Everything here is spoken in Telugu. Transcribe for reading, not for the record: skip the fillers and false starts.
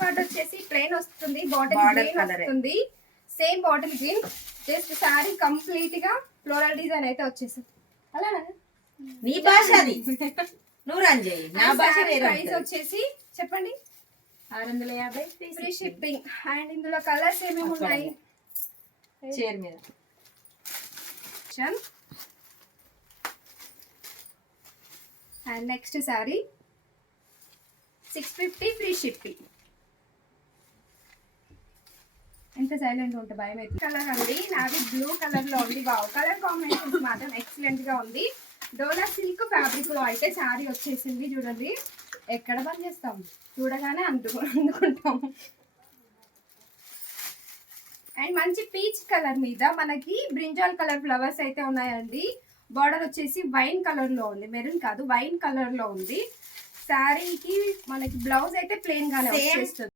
పార్ట్ వచ్చేసి ప్లెయిన్ వస్తుంది, బాటిల్ గ్రీన్ వస్తుంది, same bottle green. Just sorry complete గా ఫ్లోరల్ డిజైన్ అయితే వచ్చేసింది. అలా నీ భాష అది, నువ్వు రన్ చేయి. నా భాష ప్రైస్ వచ్చేసి చెప్పండి 650 ఫ్రీ షిప్పింగ్. అండ్ ఇందులో కలర్స్ ఏమేమి ఉన్నాయి? చైర్ మీద and next sorry 650 free shipping. ఎంత సైలెంట్ ఉంటే భయం అయితే. కలర్ అండి నావి బ్లూ కలర్ లో ఉంది. వావ్, కలర్ కాంబినేషన్స్ మాత్రం ఎక్సలెంట్ గా ఉంది. డోలా సిల్క్ ఫ్యాబ్రిక్ లో అయితే శారీ వచ్చేసింది. చూడండి ఎక్కడ పని చేస్తాం, చూడగానే అందుకుంటాం. అండ్ మంచి పీచ్ కలర్ మీద మనకి బ్రింజాల్ కలర్ ఫ్లవర్స్ అయితే ఉన్నాయండి. బార్డర్ వచ్చేసి వైన్ కలర్ లో ఉంది, మెరూన్ కాదు వైన్ కలర్ లో ఉంది. శారీకి మనకి బ్లౌజ్ అయితే ప్లెయిన్ గానే వచ్చేస్తుంది.